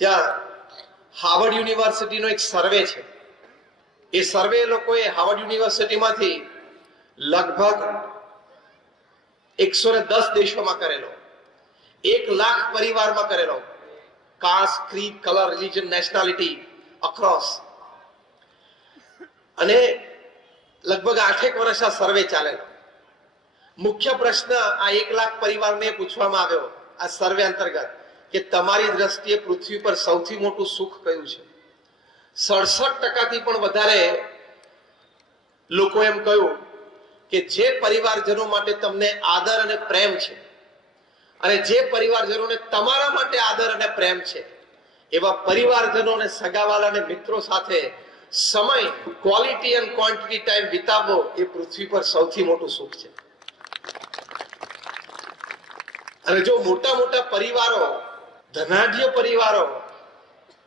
ત્યાં હાર્વર્ડ યુનિવર્સિટીનો એક સર્વે છે. એ સર્વે લોકોએ હાર્વર્ડ યુનિવર્સિટીમાંથી લગભગ 110 દેશોમાં કરેલો, 1 લાખ પરિવારમાં કરેલો, caste, creed, colour, religion, nationality across. અને લગભગ 8 વર્ષ આ સર્વે ચાલેલો. મુખ્ય પ્રશ્ન આ 1 લાખ પરિવારને પૂછવામાં આવ્યો આ સર્વે અંતર્ગત કે તમારી દ્રષ્ટિએ પૃથ્વી પર સૌથી મોટું સુખ કયું છે? 67% પણ વધારે લોકો એમ કહ્યું કે જે પરિવારજનો માટે તમને આદર અને પ્રેમ છે, અને જે પરિવારજનોને તમારા માટે આદર અને પ્રેમ છે, એવા પરિવારજનો અને સગાવાલા અને મિત્રો સાથે સમય, ક્વોલિટી અને ક્વોન્ટિટી ટાઈમ વિતાવવો એ પૃથ્વી પર સૌથી મોટું સુખ છે. અને જો મોટા મોટા પરિવારો, ધનાઢ્ય પરિવારો,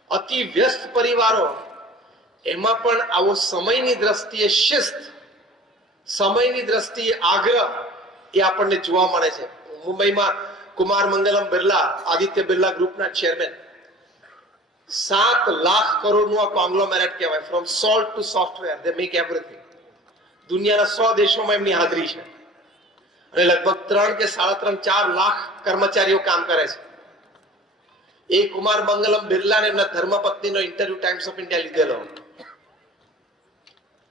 અતિ વ્યસ્ત પરિવારો, એમાં પણ આવો સમયની દ્રષ્ટિએ શિસ્ત, સમયની દ્રષ્ટિએ આગ્રહ એ આપણને જોવા મળે છે. મુંબઈમાં કુમાર મંગલમ બિરલા, આદિત્ય બિરલા ગ્રુપના ચેરમેન, 7 લાખ કરોડનું આ કોંગ્લોમેરેટ કહેવાય. From salt two software they make everything. દુનિયાના 100 દેશોમાં એમની હાજરી છે અને લગભગ 3 કે 3.5 4 લાખ કર્મચારીઓ કામ કરે છે. એ કુમાર મંગલમ બિરલા ને એમના ધર્મપત્નીનો ઇન્ટરવ્યુ ટાઈમ્સ ઓફ ઇન્ડિયા લીધેલો.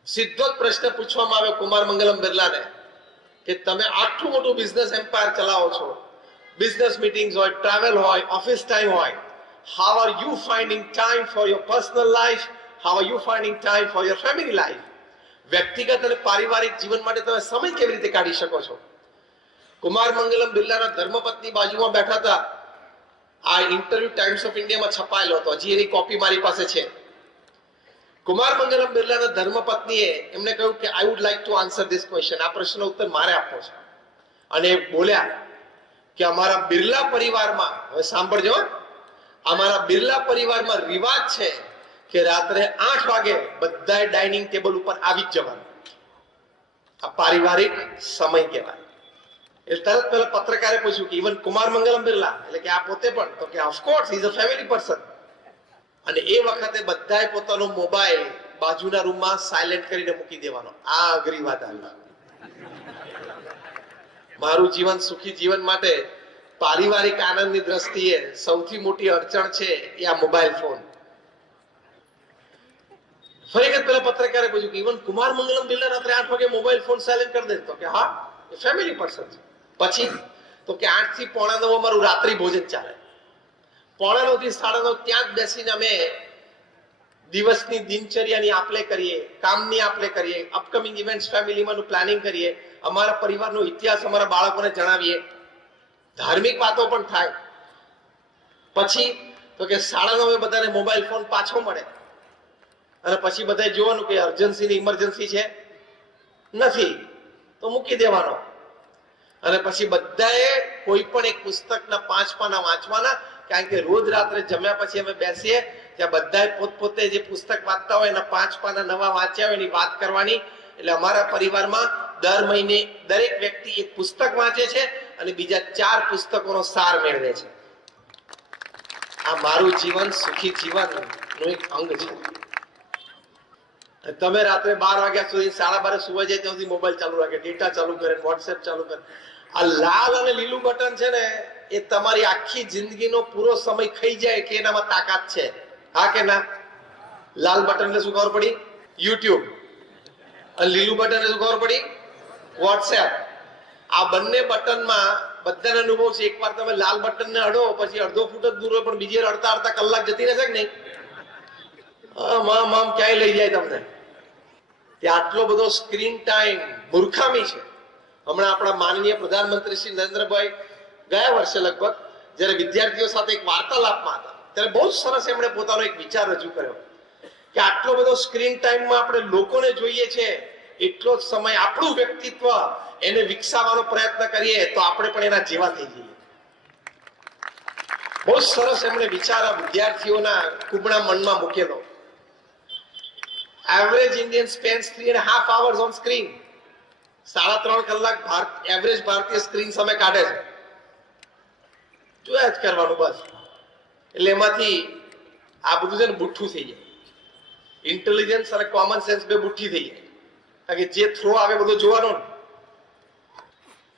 સીધો જ પ્રશ્ન પૂછવામાં આવ્યો કુમાર મંગલમ બિરલાને કે તમે આટલું મોટું બિઝનેસ એમ્પાયર ચલાવો છો, બિઝનેસ મીટિંગ્સ હોય, ટ્રાવેલ હોય, ઓફિસ ટાઈમ હોય, how are you finding time for your personal life? How are you finding time for your family life? વ્યક્તિગત અને પારિવારિક જીવન માટે તમે સમય કેવી રીતે કાઢી શકો છો? કુમાર મંગલમ બિરલાના ધર્મપત્ની બાજુમાં બેઠા હતા. આ ઇન્ટરવ્યુ ટાઈમ્સ ઓફ ઇન્ડિયામાં છપાયેલો હતો, હજી એની કોપી મારી પાસે છે. કુમાર મંગલમ બિરલાના ધર્મપત્નીએ એમને કહ્યું કે I would like to answer this question. આ પ્રશ્નનો ઉત્તર મારે આપવો છે. અને બોલ્યા કે અમારા બિરલા પરિવારમાં, હવે સાંભળજો, અમારા બિરલા પરિવારમાં રિવાજ છે કે રાત્રે 8 વાગે બધાએ ડાઇનિંગ ટેબલ ઉપર આવી જ જવાનું. આ પારિવારિક સમય કહેવાય. એટલે તરત પહેલા પત્રકારે પૂછ્યું કે ઇવન કુમાર મંગલમ બિરલા, એટલે કે આ પોતે પણ? તો કે of course is a family person. અને એ વખતે બધાએ પોતાનો મોબાઈલ બાજુના રૂમમાં સાયલેન્ટ કરીને મૂકી દેવાનો. આ અઘરી વાત આવી. મારું જીવન સુખી જીવન માટે પારિવારિક આનંદની દ્રષ્ટિએ સૌથી મોટી અડચણ છે એ આ મોબાઈલ ફોન. ફરી વખત પેલા પત્રકારે પૂછ્યું કે ઇવન કુમાર મંગલમ બિરલા રાત્રે 8 વાગે મોબાઈલ ફોન સાયલેન્ટ કરી દે? તો કે હા, એ ફેમિલી પર્સન છે. પછી તો કે 8 થી 8:45 અમારું રાત્રિ ભોજન ચાલે. 8:45 થી 9:30 ત્યાં જ બેસીને અમે દિવસની દિનચર્યાની આપલે કરીએ, કામની આપલે કરીએ, અપકમિંગ ઇવેન્ટ્સ ફેમિલીમાંનું પ્લાનિંગ કરીએ, અમારા પરિવારનો ઇતિહાસ અમારા બાળકોને જણાવીએ, ધાર્મિક વાતો પણ થાય. પછી તો કે 9:30 બધાને મોબાઈલ ફોન પાછો મળે અને પછી બધાએ જોવાનું કે અર્જન્સી ની ઇમરજન્સી છે, નથી, તો મૂકી દેવાનો. અને પછી બધાએ કોઈ પણ એક પુસ્તકના 5 પાના વાંચવાના. કારણ કે રોજ રાત્રે જમ્યા પછી અમે બેસીએ ત્યાં બધાએ પોતપોતે જે પુસ્તક વાંચતા હોય એના 5 પાના નવા વાંચ્યા હોય એની વાત કરવાની. એટલે અમારા પરિવારમાં દર મહિને દરેક વ્યક્તિ એક પુસ્તક વાંચે છે અને બીજા 4 પુસ્તકોનો સાર મેળવે છે. આ મારું જીવન સુખી જીવનનું એક અંગ છે. તમે રાત્રે 12 વાગ્યા સુધી, 12:30 સુવા જાય ત્યાં સુધી મોબાઈલ ચાલુ રાખે, ડેટા ચાલુ કરે, વોટ્સએપ ચાલુ કરે. આ લાલ અને લીલું બટન છે ને, એ તમારી આખી જિંદગીનો પૂરો સમય ખાઈ જાય કે એનામાં તાકાત છે? હા કે ના? લાલ બટન એટલે શું ખબર પડી? યુટ્યુબ. અને લીલું બટન એટલે શું ખબર પડી? વોટ્સએપ. આ બંને બટનમાં બધાને અનુભવ છે. એકવાર તમે લાલ બટન ને અડો પછી અડધો ફૂટ જ દૂર હોય પણ બીજી અડતા કલાક જતી રહેશે કે નહીં? મામ ક્યાંય લઈ જાય તમને. ત્યાં આટલો બધો સ્ક્રીન ટાઈમ મૂર્ખામી છે. હમણાં આપણા માનનીય પ્રધાનમંત્રી શ્રી નરેન્દ્રભાઈ ગયા વર્ષે લગભગ જયારે વિદ્યાર્થીઓ સાથે એક વાર્તાલાપમાં હતા ત્યારે બહુ સરસ એમણે પોતાનો એક વિચાર રજૂ કર્યો કે આટલો બધો સ્ક્રીન ટાઈમમાં આપણે લોકોને જોઈએ છે, એટલો જ સમય આપણું વ્યક્તિત્વ એને વિકસાવવાનો પ્રયત્ન કરીએ તો આપણે પણ એના જેવા થઈ જઈએ. બહુ સરસ એમણે વિચાર વિદ્યાર્થીઓના કુબડા મનમાં મૂકેલો. Average Indian spends 3.5 hours on screen. 3.5 કલાક એવરેજ ભારતીય સ્ક્રીન સામે કાઢે છે. જોયા જ કરવાનું બસ. એટલે એમાંથી આ બધું છે ને બુઠ્ઠું થઈ જાય. ઇન્ટેલિજન્સ અને કોમન સેન્સ બે બુઠ્ઠી થઈ જાય, કારણ કે જે થ્રો આવે બધું જોવાનો ને.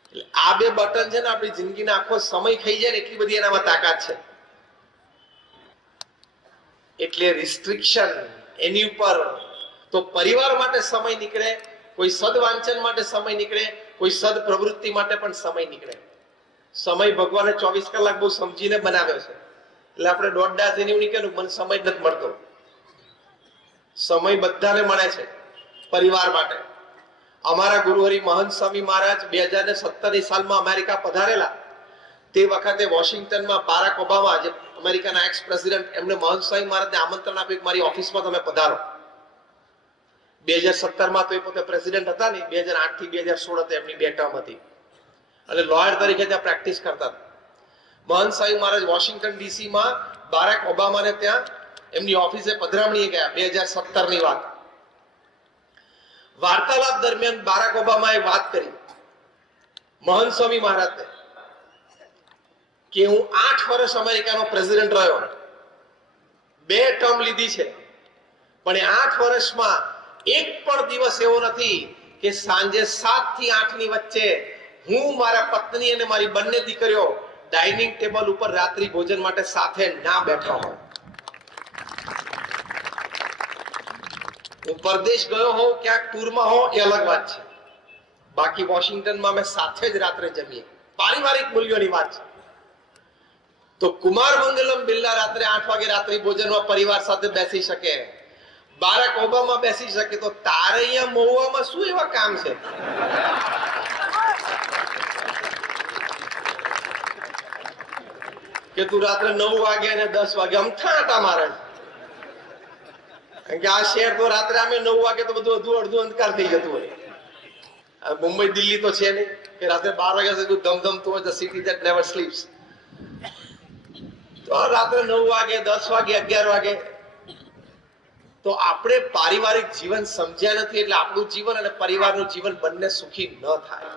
એટલે આ બે બટન છે ને આપણી જિંદગીનો આખો સમય ખાઈ જાય ને એટલી બધી એનામાં તાકાત છે. એટલે રિસ્ટ્રિક્શન એની ઉપર. તો પરિવાર માટે સમય નીકળે, કોઈ સદવાંચન માટે સમય નીકળે, કોઈ સદ પ્રવૃત્તિ માટે પણ સમય નીકળે. સમય ભગવાને 24 કલાક બહુ સમજીને બનાવ્યો છે. એટલે આપણે દોડડા થઈને એવું નહીં કે મને સમય નથી મળતો. સમય બધાને મળે છે પરિવાર માટે. અમારા ગુરુહરિ મહંત સ્વામી મહારાજ 2017ની સાલમાં અમેરિકા પધારેલા. તે વખતે વોશિંગ્ટનમાં બારાક ઓબામા, જે અમેરિકાના એક્સ પ્રેસિડેન્ટ, એમને મહંત સ્વામી મહારાજને આમંત્રણ આપ્યું કે મારી ઓફિસમાં તમે પધારો. 2017માં તો એ પોતે પ્રેસિડેન્ટ હતા નહીં, 2008 થી 2016 હતી એમની 2 ટર્મ હતી, અને લોયર તરીકે ત્યાં પ્રેક્ટિસ કરતા હતા. મહંત સ્વામી મહારાજ વોશિંગ્ટન ડીસીમાં બારાક ઓબામાને ત્યાં એમની ઓફિસે પધરામણીએ ગયા. 2017ની વાત. વાર્તાલાપ દરમિયાન બારાક ઓબામાએ વાત કરી મહંત સ્વામી મહારાજને કે હું 8 વર્ષ અમેરિકાનો પ્રેસિડેન્ટ રહ્યો, 2 ટર્મ લીધી છે, પણ એ 8 વર્ષમાં એક પણ દિવસ એવો નથી કે સાંજે 7 થી 8 ની વચ્ચે હું, મારા પત્ની અને મારી બંને દીકરીઓ ડાઇનિંગ ટેબલ ઉપર રાત્રિ ભોજન માટે સાથે ના બેઠા હોય. હું પરદેશ ગયો હોઉં, ક્યાંક ટૂરમાં હોઉં, એ અલગ વાત છે. બાકી વોશિંગ્ટનમાં અમે સાથે જ રાત્રે જમીએ. પારિવારિક મૂલ્યોની વાત છે. તો કુમાર મંગલમ બિરલા રાત્રે 8 વાગે રાત્રિ ભોજનમાં પરિવાર સાથે બેસી શકે, બારાક ઓબામા બેસી શકે, તો તારે અહીંયા મહુવામાં શું એવા કામ છે? કે તું રાત્રે 9 વાગે અને 10 વાગે અમથા આટા મારે છે? કારણ કે આ શહેર તો રાત્રે અમે 9 વાગે તો બધું અડધું અંધકાર થઈ જતું હોય. મુંબઈ દિલ્હી તો છે નહીં કે રાત્રે 12 વાગ્યા સુધી ધમધમતું હોય, the city that never sleeps. તો રાત્રે 9 વાગે, 10 વાગે, 11 વાગે. તો આપણે પારિવારિક જીવન સમજ્યા નથી, એટલે આપણું જીવન અને પરિવારનું જીવન બંને સુખી ન થાય.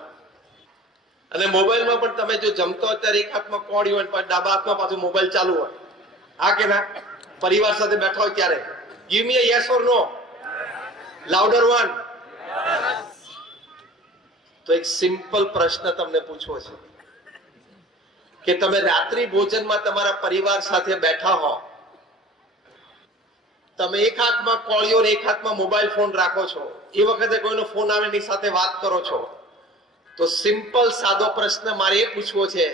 અને મોબાઈલમાં પણ તમે જો જમતો હોય ત્યારે એક હાથમાં કોડી હોય, પણ ડાબા હાથમાં પાછું મોબાઈલ ચાલુ હોય. હા કે ના? પરિવાર સાથે બેઠા હોય ત્યારે. Give me a yes or no. Louder one. તો એક સિમ્પલ પ્રશ્ન તમને પૂછવો છે કે તમે રાત્રિ ભોજનમાં તમારા પરિવાર સાથે બેઠા હો, તમે એક હાથમાં કોળીઓ ને એક હાથમાં મોબાઈલ ફોન રાખો છો, એ વખતે કોઈનો ફોન આવે એની સાથે વાત કરો છો, તો સિમ્પલ સાદો પ્રશ્ન મારે એ પૂછવો છે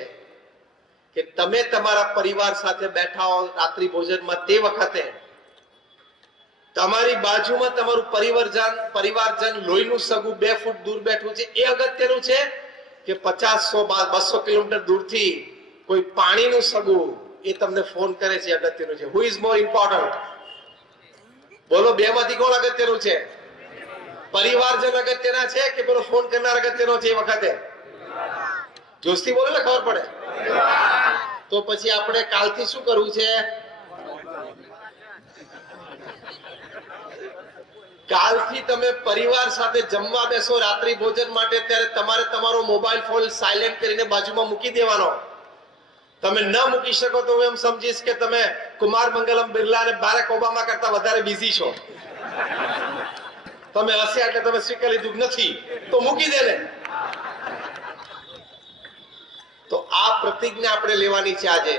કે તમે તમારા પરિવાર સાથે બેઠા હો રાત્રિ ભોજનમાં, તે વખતે તમારી બાજુમાં તમારું પરિવારજન લોહીનું સગું 2 ફૂટ દૂર બેઠું છે, એ અગત્યનું છે કે 50, 100, 200 કિલોમીટર દૂરથી કોઈ પાણીનું સગું એ તમને ફોન કરે છે, અગત્યનું છે? Who is more important? બોલો, 2 માંથી કોણ અગત્યનું છે? પરિવારજન અગત્યના છે કે પેલો ફોન કરનાર અગત્યનો છે? એ વખતે જોશથી બોલે ને ખબર પડે. તો પછી આપણે કાલથી શું કરવું છે? કાલથી તમે પરિવાર સાથે જમવા બેસો રાત્રિ ભોજન માટે, ત્યારે તમારે તમારો મોબાઈલ ફોન સાયલેન્ટ કરીને બાજુમાં મૂકી દેવાનો. તમે ન મૂકી શકો તો હું એમ સમજીશ કે તમે કુમાર મંગલમ બિરલા અને બારાક ઓબામા કરતા વધારે બિઝી છો. તમે હસ્યા એટલે તમે સ્વીકારી લીધું નથી, તો મૂકી દે ને. તો આ પ્રતિજ્ઞા આપણે લેવાની છે આજે.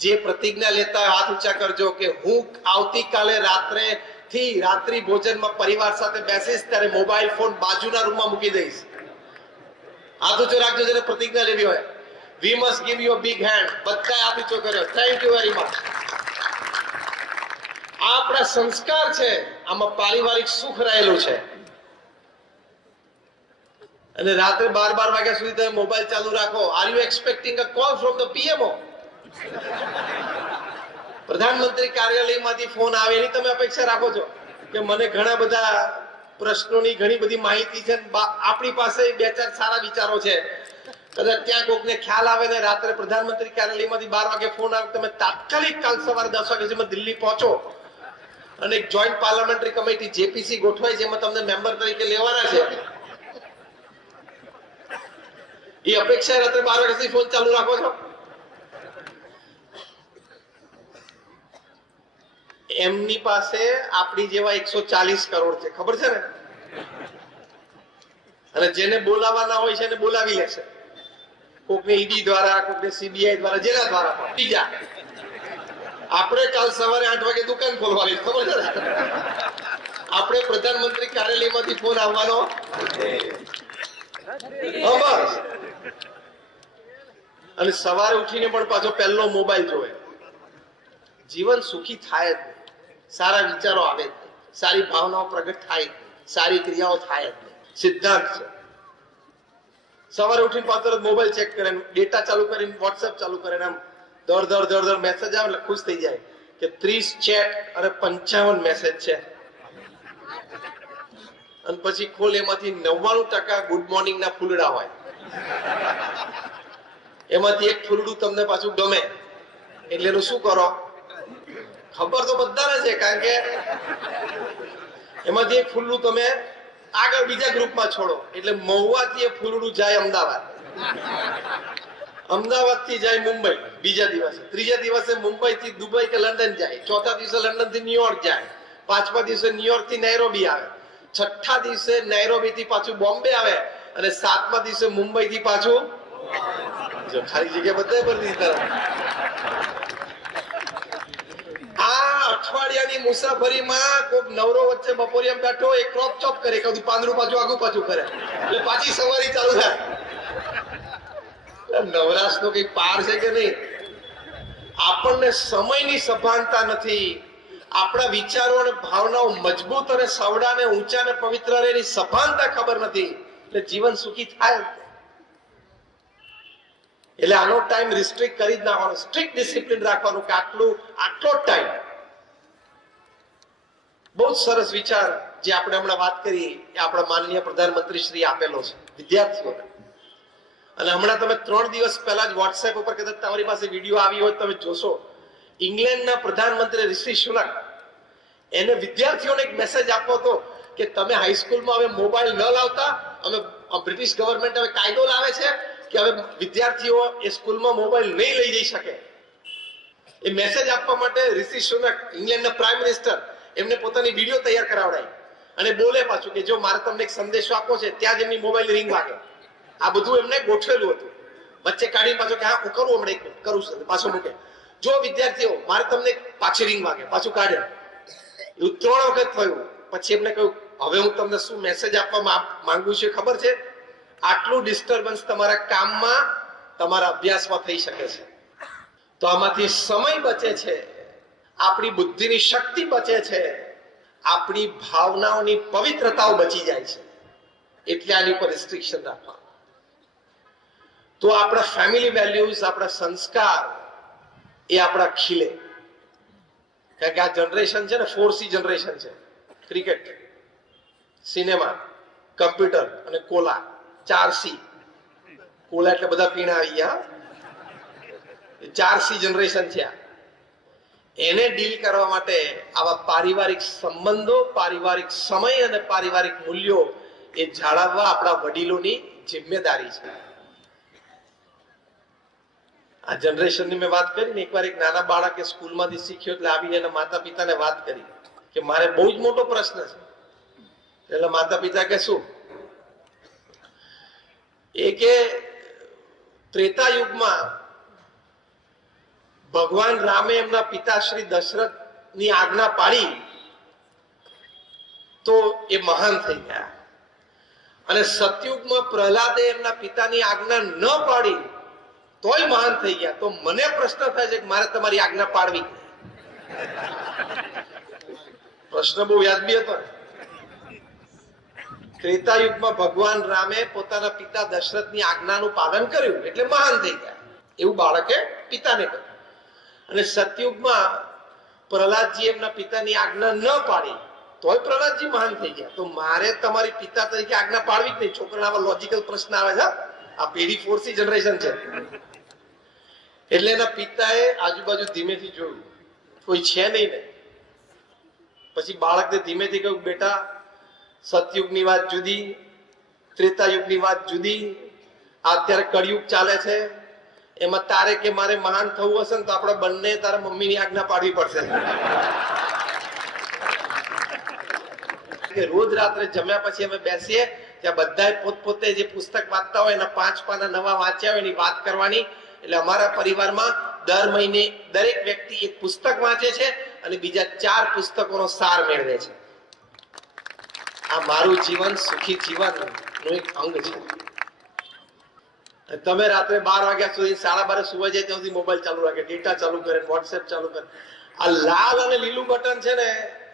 જે પ્રતિજ્ઞા લેતા હાથ ઊંચા કરજો કે હું આવતીકાલે રાત્રિ ભોજનમાં પરિવાર સાથે બેસીશ ત્યારે મોબાઈલ ફોન બાજુના રૂમમાં મૂકી દઈશ. હાથ ઊંચો રાખજો જેને પ્રતિજ્ઞા લેવી હોય. We must give you a big hand. બધાએ હાથ ઊંચો કર્યો. Thank you very much. આ આપણા સંસ્કાર છે, આમાં પારિવારિક સુખ રહેલું છે. અને રાત્રે 12 વાગ્યા સુધી તમે મોબાઈલ ચાલુ રાખો. Are you expecting a call from the PMO? પ્રધાનમંત્રી કાર્યાલયમાંથી ફોન આવે એની તમે અપેક્ષા રાખો છો કે મને ઘણા બધા પ્રશ્નોની ઘણી બધી માહિતી છે, આપણી પાસે 2-4 સારા વિચારો છે, કદાચ ત્યાં કોકને ખ્યાલ આવે ને રાત્રે પ્રધાનમંત્રી કાર્યાલયમાંથી 12 વાગે ફોન આવે, તમે તાત્કાલિક કાલ સવારે 10 વાગે સુધીમાં દિલ્હી પહોંચો અને એક જોઈન્ટ પાર્લામેન્ટરી કમિટી જેપીસી ગોઠવાય, જેમાં તમને મેમ્બર તરીકે લેવાના છે. એ અપેક્ષા રાત્રે 12 વાગ્યા સુધી ફોન ચાલુ રાખો છો? એમની પાસે આપણી જેવા 140 કરોડ છે, ખબર છે ને? અને જેને બોલાવાના હોય છે એને બોલાવી લેશે, કોકને ઈડી દ્વારા, કોકને સીબીઆઈ દ્વારા, જેના દ્વારા પણ. બીજા આપણે કાલ સવારે 8 વાગે દુકાન ખોલવાની, ખબર છે ને? આપણે પ્રધાનમંત્રી કાર્યાલયમાંથી ફોન આવવાનો બસ. અને સવારે ઉઠીને પણ પાછો પહેલો મોબાઈલ જોવે. જીવન સુખી થાય જ નહીં, સારા વિચારો આવે જ નહીં, સારી ભાવનાઓ પ્રગટ થાય જ નહીં, સારી ક્રિયાઓ થાય જ નહીં. સિદ્ધાંત છે. સવારે ઉઠીને પાછો મોબાઈલ ચેક કરે, ડેટા ચાલુ કરીને વોટ્સએપ ચાલુ કરે, આમ દોડ મેસેજ આવે એટલે ખુશ થઈ જાય કે 30 ચેટ અને 55 મેસેજ છે. અને પછી ખોલ, એમાંથી 99% ગુડ મોર્નિંગ ના ફૂલડા હોય. એમાંથી એક ફૂલડું તમને પાછું ગમે એટલે એનું શું કરો? ખબર તો બધાને છે, કારણ કે એમાંથી એક ફૂલડું તમે આગળ બીજા ગ્રુપમાં છોડો એટલે મહુવાથી એ ફૂલડું જાય અમદાવાદ, અમદાવાદથી જાય મુંબઈ બીજા દિવસે, ત્રીજા દિવસે મુંબઈ થી દુબઈ કે લંડન જાય, ચોથા દિવસે લંડન થી ન્યુયોર્ક જાય, પાંચમા દિવસે ન્યુયોર્ક થી નૈરોબી આવે, છઠ્ઠા દિવસે નૈરોબી થી પાછું બોમ્બે આવે, અને સાતમા દિવસે મુંબઈ થી પાછું ખાલી જગ્યા બધા પર દીધી. આ અઠવાડિયાની મુસાફરીમાં કોઈક નવરો વચ્ચે બપોરિયામાં બેઠો, એક ક્રોપ ચોપ કરે, કદું પાંદડું પાછું આગું પાછું કરે એટલે પાછી સવારી ચાલુ થાય. નવરાશ નો કઈ પાર છે કે નહીં? આપણને સમયની સભાનતા નથી, આપણા વિચારો અને ભાવનાઓ મજબૂત અને સવડા ને ઊંચા ને પવિત્ર એની સભાનતા ખબર નથી, એટલે જીવન સુખી થાય. એટલે આનો ટાઈમ રિસ્ટ્રિક્ટ કરી જ નાખવાનો, સ્ટ્રિક્ટ ડિસિપ્લિન રાખવાનું કે આટલો ટાઈમ. બહુ સરસ વિચાર જે આપણે હમણાં વાત કરી એ આપણા માનનીય પ્રધાનમંત્રી શ્રી આપેલો છે વિદ્યાર્થીઓને. અને હમણાં તમે 3 દિવસ પહેલા જ વોટ્સએપ ઉપર કદાચ તમારી પાસે વિડીયો આવી હોય તમે જોશો, ઇંગ્લેન્ડના પ્રધાનમંત્રી ઋષિ સુનક એને વિદ્યાર્થીઓને એક મેસેજ આપવો હતો કે તમે હાઈસ્કૂલમાં હવે મોબાઈલ ન લાવતા, અમે બ્રિટિશ ગવર્મેન્ટ હવે કાયદો લાવે છે કે હવે વિદ્યાર્થીઓ એ સ્કૂલમાં મોબાઈલ નહીં લઈ જઈ શકે. એ મેસેજ આપવા માટે ઋષિ સુનક ઇંગ્લેન્ડના પ્રાઇમ મિનિસ્ટર એમને પોતાની વિડીયો તૈયાર કરાવડાવી અને બોલે પાછું કે જો મારે તમને એક સંદેશો આપવો છે, ત્યાં જ એમની મોબાઈલ રિંગ વાગે. આ બધું એમને ગોઠવેલું હતું. વચ્ચે કાઢીને પાછું કે હા હું કરું, હમણાં કરું છું, પાછું મૂકે. જો વિદ્યાર્થીઓ મારે તમને પાછી રિંગ વાગે, પાછું કાઢે. એવું 3 વખત થયું. પછી એમને કહ્યું હવે હું તમને શું મેસેજ આપવા માંગુ છું ખબર છે? આટલું ડિસ્ટર્બન્સ તમારા કામમાં, તમારા અભ્યાસમાં થઈ શકે છે, તો આમાંથી સમય બચે છે, આપણી બુદ્ધિની શક્તિ બચે છે, આપણી ભાવનાઓની પવિત્રતાઓ બચી જાય છે. એટલે આની ઉપર રિસ્ટ્રિક્શન રાખવા. તો આપણા ફેમિલી વેલ્યુઝ, આપણા સંસ્કાર એ આપણા ખીલે. કારણ કે આ જનરેશન છે ને 4C જનરેશન છે. ક્રિકેટ, સિનેમા, કમ્પ્યુટર અને કોલા, 4C. કોલા એટલે બધા પીણા આવી ગયા. 4C જનરેશન છે. એને ડીલ કરવા માટે આવા પારિવારિક સંબંધો, પારિવારિક સમય અને પારિવારિક મૂલ્યો એ જાળવવા આપણા વડીલોની જિમ્મેદારી છે. આ જનરેશનની મેં વાત કરી ને, એકવાર એક નાના બાળકે સ્કૂલમાંથી શીખ્યો એટલે આવીને એના માતા પિતાને વાત કરી કે મારે બહુ જ મોટો પ્રશ્ન છે. એટલે માતા પિતા કે શું? એ કે ત્રેતા યુગમાં ભગવાન રામે એમના પિતા શ્રી દશરથ ની આજ્ઞા પાડી તો એ મહાન થઈ ગયા, અને સતયુગમાં પ્રહલાદે એમના પિતાની આજ્ઞા ન પાડી તોય મહાન થઈ ગયા. તો મને પ્રશ્ન થાય છે કે મારે તમારી આજ્ઞા પાડવી. પ્રશ્ન બહુ વ્યાજબી હતો. ત્રેતા યુગમાં ભગવાન રામે પોતાના પિતા દશરથની આજ્ઞાનું પાલન કર્યું એટલે મહાન થઈ ગયા, એવું બાળકે પિતાને કહ્યું. અને સતયુગમાં પ્રહલાદજી એમના પિતાની આજ્ઞા ન પાડી તોય પ્રહલાદજી મહાન થઈ ગયા. તો મારે તમારી પિતા તરીકે આજ્ઞા પાડવી જ નહીં. છોકરાના આવા લોજિકલ પ્રશ્ન આવે છે. આ પેઢી 4C જનરેશન છે. એટલે એના પિતાએ આજુબાજુ ધીમેથી જોયું, કોઈ છે નહીં ને. પછી બાળકને ધીમેથી કહ્યું બેટા, સતયુગની વાત જુદી, ત્રેતા યુગની વાત જુદી, અત્યારે કળિયુગ ચાલે છે, એમાં તારે કે મારે મહાન થવું હશે ને તો આપણે બંને તારા મમ્મીની આજ્ઞા પાડવી પડશે. કે રોજ રાત્રે જમ્યા પછી અમે બેસીએ ત્યાં બધા પોતપોતે જે પુસ્તક વાંચતા હોય એના 5 પાના નવા વાંચ્યા હોય એની વાત કરવાની. એટલે અમારા પરિવારમાં દર મહિને દરેક વ્યક્તિ એક પુસ્તક વાંચે છે અને બીજા 4 પુસ્તકોનો સાર મેળવે છે. આ મારું જીવન સુખી જીવનનું એક અંગ છે. તમે રાત્રે 12 વાગ્યા સુધી 12:30 સુવા જાય ત્યાં સુધી મોબાઈલ ચાલુ રાખે, ડેટા ચાલુ કરે, વોટ્સએપ ચાલુ કરે. આ લાલ અને લીલું બટન છે ને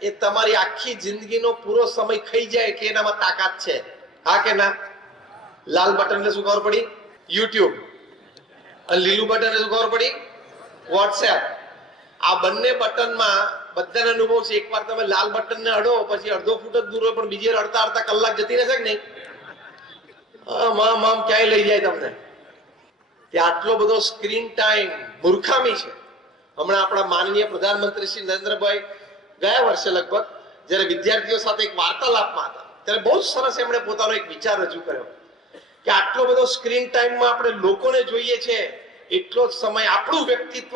એ તમારી આખી જિંદગીનો પૂરો સમય ખાઈ જાય કે એનામાં તાકાત છે? હા કે ના? લાલ બટન એટલે શું ખબર પડી? યુટ્યુબ. અને લીલું બટન એટલે શું ખબર પડી? વોટ્સએપ. આ બંને બટનમાં બધાને અનુભવ છે. એકવાર તમે લાલ બટન ને અડો પછી અડધો ફૂટ જ દૂર હોય પણ બીજી અડતા કલાક જતી રહેશે કે નહીં? મામ ક્યાંય લઈ જાય તમને. ત્યાં આટલો બધો સ્ક્રીન ટાઈમ મૂર્ખામી છે. હમણાં આપણા માનનીય પ્રધાનમંત્રી શ્રી નરેન્દ્રભાઈ ગયા વર્ષે લગભગ જયારે વિદ્યાર્થીઓ સાથે એક વાર્તાલાપમાં હતા ત્યારે બહુ સરસ એમણે પોતાનો એક વિચાર રજૂ કર્યો કે આટલો બધો સ્ક્રીન ટાઈમમાં આપણે લોકોને જોઈએ છે, એટલો જ સમય આપણું વ્યક્તિત્વ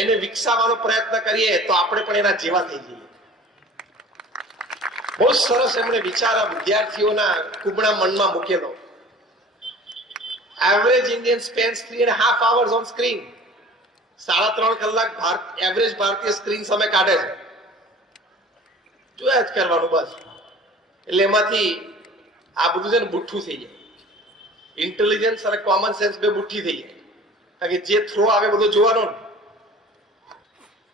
એને વિકસાવવાનો પ્રયત્ન કરીએ તો આપણે પણ એના જેવા થઈ જઈએ. બહુ સરસ એમણે વિચાર વિદ્યાર્થીઓના કુબડા મનમાં મૂકેલો. Average Indian spend 3.5 hours on screen. 3.5 કલાક એવરેજ ભારતીય સ્ક્રીન સામે કાઢે છે. જોયા જ કરવાનું બસ. એટલે એમાંથી આ બધું છે ને બુઠ્ઠું થઈ જાય. ઇન્ટેલિજન્સ અને કોમન સેન્સ બે બુઠ્ઠી થઈ જાય. કારણ કે જે થ્રો આવે બધું જોવાનો.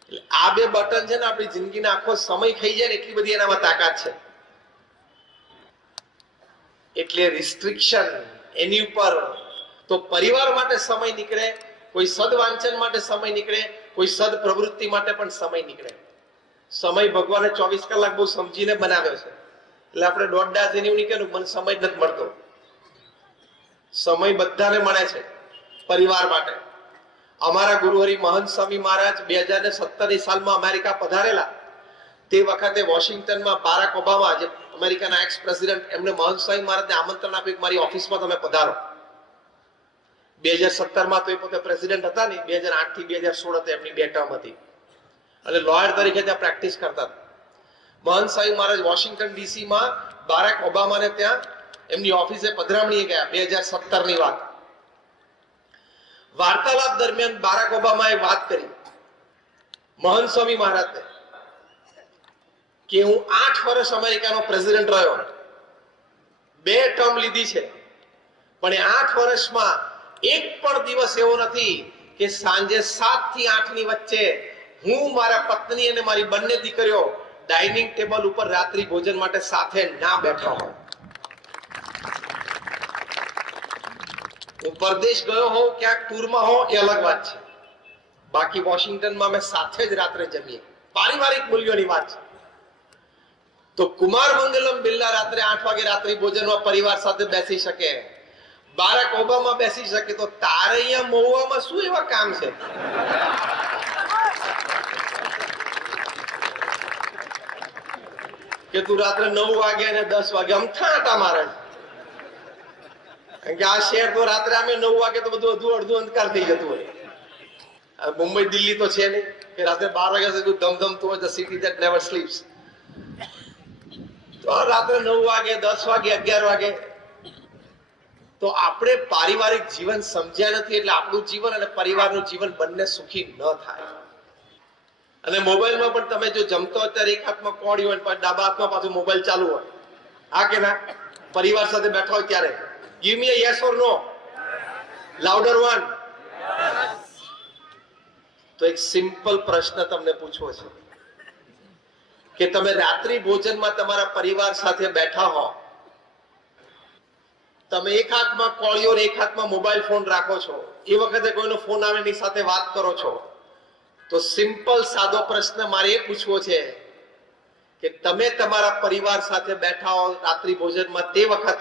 એટલે આ બે બટન છે ને આપણી જિંદગીનો આખો સમય ખાઈ જાય ને એટલી બધી એનામાં તાકાત છે. એટલે રિસ્ટ્રિક્શન એની ઉપર તો પરિવાર માટે સમય નીકળે, કોઈ સદવાંચન માટે સમય નીકળે, કોઈ સદ પ્રવૃત્તિ માટે પણ સમય નીકળે. સમય ભગવાને 24 કલાક બહુ સમજીને બનાવ્યો છે. એટલે આપણે દોડડા જઈને એવું નહીં કે મને સમય નથી મળતો. સમય બધાને મળે છે પરિવાર માટે. અમારા ગુરુહરિ મહંત સ્વામી મહારાજ 2017 સાલમાં અમેરિકા પધારેલા. તે વખતે વોશિંગ્ટનમાં બારાક ઓબામા જે અમેરિકાના એક્સ પ્રેસિડેન્ટ એમણે મહંત સ્વામી મહારાજને આમંત્રણ આપ્યું કે મારી ઓફિસમાં તમે પધારો. 2017માં તો એ પોતે પ્રેસિડેન્ટ હતા નહીં. 2008 થી 2016 હતી એમની 2 ટર્મ હતી અને લોયર તરીકે ત્યાં પ્રેક્ટિસ કરતા હતા. મહંત સ્વામી મહારાજ વોશિંગ્ટન ડીસી માં બારાક ઓબામાને ત્યાં એમની ઓફિસે પધરામણીએ ગયા. 2017 ની વાત. વાર્તાલાપ દરમિયાન બારાક ઓબામાએ વાત કરી મહંત સ્વામી મહારાજને કે હું 8 વર્ષ અમેરિકાનો પ્રેસિડેન્ટ રહ્યો, 2 ટર્મ લીધી છે, પણ એ 8 વર્ષમાં એક પણ દિવસ એવો નથી કે સાંજે 7 થી 8 ની વચ્ચે હું મારા પત્ની અને મારી બંને દીકરીઓ ડાઇનિંગ ટેબલ ઉપર રાત્રિ ભોજન માટે સાથે ના બેઠા હોય. હું પરદેશ ગયો હોઉં, ક્યાંક ટૂરમાં હોઉં એ અલગ વાત છે. બાકી વોશિંગ્ટનમાં અમે સાથે જ રાત્રે જમીએ. પારિવારિક મૂલ્યોની વાત છે. તો કુમાર મંગલમ બિરલા રાત્રે 8 વાગે રાત્રિ ભોજનમાં પરિવાર સાથે બેસી શકે, બારાક ઓબામા બેસી શકે, તો તારે અહીંયા મહુવામાં શું એવા કામ છે? કે તું રાત્રે 9 વાગે અને 10 વાગે અમથા આટા મારે? કારણ કે આ શહેર તો રાત્રે અમે 9 વાગે તો બધું અડધું અંધકાર થઈ જતું હોય. મુંબઈ દિલ્હી તો છે નહીં કે રાત્રે 12 વાગ્યા સુધી ધમધમતું હોય. The city that never sleeps. તો રાત્રે 9 વાગે 10 વાગે 11 વાગે તો આપણે પારિવારિક જીવન સમજ્યા નથી. એટલે આપણું જીવન અને પરિવારનું જીવન બંને સુખી ન થાય. અને મોબાઈલમાં પણ તમે જો જમતો હોય ત્યારે એક હાથમાં કોડી હોય પણ ડાબા હાથમાં પાછું મોબાઈલ ચાલુ હોય. હા કે ના? પરિવાર સાથે બેઠા હોય ત્યારે give me a yes or no, louder one. તો એક સિમ્પલ પ્રશ્ન તમને પૂછવો છે કે તમે રાત્રિ ભોજનમાં તમારા પરિવાર સાથે બેઠા હો, તમે એક હાથમાં કોળીઓ અને એક હાથમાં મોબાઈલ ફોન રાખો છો, એ વખતે કોઈનો ફોન આવે એની સાથે વાત કરો છો, તો સિમ્પલ સાદો પ્રશ્ન મારે એ પૂછવો છે કે તમે તમારા પરિવાર સાથે બેઠા હો રાત્રિ ભોજનમાં તે વખતે